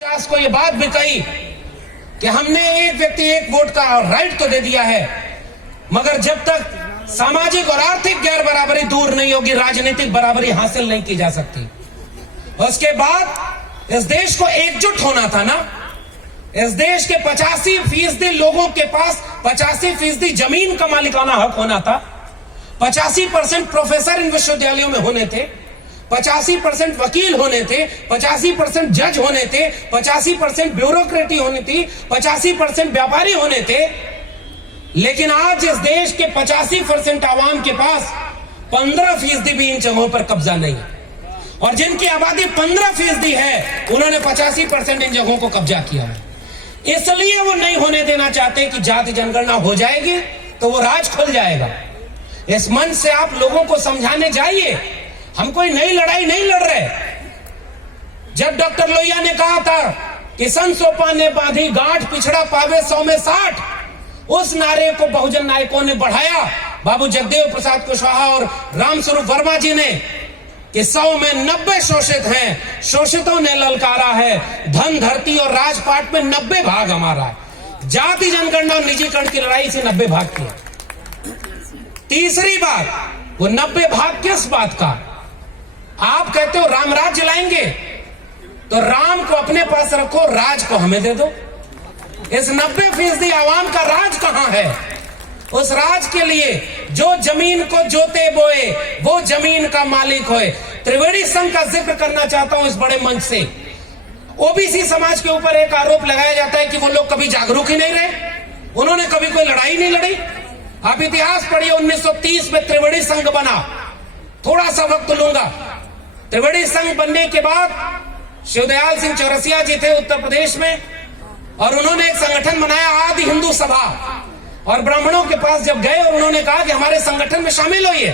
को ये बात भी कही कि हमने एक व्यक्ति एक वोट का राइट तो दे दिया है, मगर जब तक सामाजिक और आर्थिक गैर बराबरी दूर नहीं होगी, राजनीतिक बराबरी हासिल नहीं की जा सकती। उसके बाद इस देश को एकजुट होना था ना। इस देश के 85% लोगों के पास 85% जमीन का मालिकाना हक होना था। 85% प्रोफेसर इन विश्वविद्यालयों में होने थे, 85% वकील होने थे, 85% जज होने थे, 85% ब्यूरोक्रेटी होनी थी, 85% व्यापारी होने थे। लेकिन आज इस देश के 85% आवाम के पास 15% भी इन जगहों पर कब्जा नहीं है, और जिनकी आबादी 15% है उन्होंने 85% इन जगहों को कब्जा किया है। इसलिए वो नहीं होने देना चाहते कि जाति जनगणना हो जाएगी तो वो राज खुल जाएगा। इस मंच से आप लोगों को समझाने जाइए, हम कोई नई लड़ाई नहीं लड़ रहे। जब डॉक्टर लोहिया ने कहा था कि सन सोपा ने बांधी गांठ, पिछड़ा पावे 100 में 60, उस नारे को बहुजन नायकों ने बढ़ाया। बाबू जगदेव प्रसाद कुशवाहा और रामस्वरूप वर्मा जी ने कि 100 में 90 शोषित हैं, शोषितों ने ललकारा है, धन धरती और राजपाट में 90 भाग हमारा है। जाति जनगणना और निजीकरण की लड़ाई से 90 भाग किया। तीसरी बात, वो 90 भाग किस बात का? आप कहते हो राम राज्य लाएंगे, तो राम को अपने पास रखो, राज को हमें दे दो। इस 90% आवाम का राज कहां है? उस राज के लिए जो जमीन को जोते बोए वो जमीन का मालिक होए। त्रिवेणी संघ का जिक्र करना चाहता हूं इस बड़े मंच से। ओबीसी समाज के ऊपर एक आरोप लगाया जाता है कि वो लोग कभी जागरूक ही नहीं रहे, उन्होंने कभी कोई लड़ाई नहीं लड़ी। आप इतिहास पढ़िए, 1930 में त्रिवेणी संघ बना। थोड़ा सा वक्त लूंगा। त्रिवेणी संघ बनने के बाद शिवदयाल सिंह चौरसिया जी थे उत्तर प्रदेश में, और उन्होंने एक संगठन बनाया, आदि हिंदू सभा। और ब्राह्मणों के पास जब गए और उन्होंने कहा कि हमारे संगठन में शामिल होइए,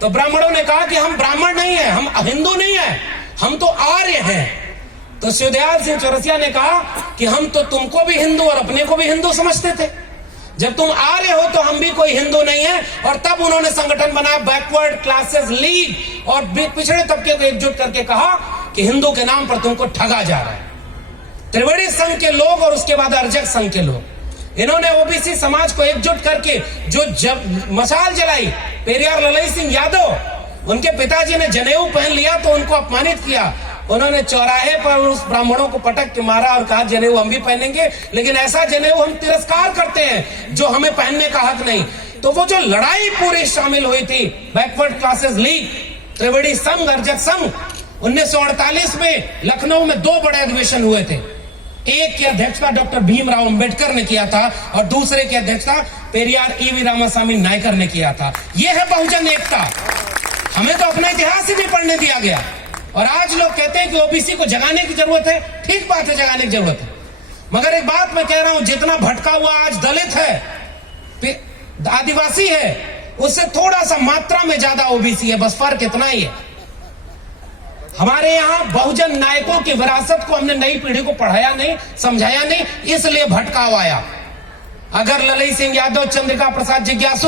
तो ब्राह्मणों ने कहा कि हम ब्राह्मण नहीं है, हम हिंदू नहीं है, हम तो आर्य हैं। तो शिवदयाल सिंह चौरसिया ने कहा कि हम तो तुमको भी हिंदू और अपने को भी हिंदू समझते थे, जब तुम आर्य हो तो हम भी कोई हिंदू नहीं है। और तब उन्होंने संगठन बनाया बैकवर्ड क्लासेस लीग, और पिछड़े तबके को एकजुट करके कहा कि हिंदू के नाम पर तुमको ठगा जा रहा है। त्रिवेणी संघ के लोग और उसके बाद अर्जक संघ के लोग, इन्होंने ओबीसी समाज को एकजुट करके जो मशाल जलाई, पेरियार ललई सिंह यादव, उनके पिताजी ने जनेऊ पहन लिया तो उनको अपमानित किया। उन्होंने चौराहे पर उस ब्राह्मणों को पटक के मारा और कहा जनेऊ हम भी पहनेंगे, लेकिन ऐसा जनेऊ हम तिरस्कार करते हैं जो हमें पहनने का हक नहीं। तो वो जो लड़ाई पूरी शामिल हुई थी, बैकवर्ड क्लासेस लीग, त्रिवेणी संघ, अर्जक संघ, 1948 में लखनऊ में 2 बड़े अधिवेशन हुए थे। एक की अध्यक्षता डॉक्टर भीमराव अंबेडकर ने किया था और दूसरे की अध्यक्षता पेरियार ईवी रामास्वामी नायकर ने किया था। यह है बहुजन एकता। हमें तो अपना इतिहास ही नहीं पढ़ने दिया गया, और आज लोग कहते हैं कि ओबीसी को जगाने की जरूरत है। ठीक बात है, जगाने की जरूरत है, मगर एक बात मैं कह रहा हूं, जितना भटका हुआ आज दलित है, आदिवासी है, उससे थोड़ा सा मात्रा में ज्यादा ओबीसी है, बस फर्क इतना ही है। हमारे यहाँ बहुजन नायकों की विरासत को हमने नई पीढ़ी को पढ़ाया नहीं, समझाया नहीं, इसलिए भटकाव आया। अगर ललई सिंह यादव, चंद्रिका प्रसाद जिज्ञासु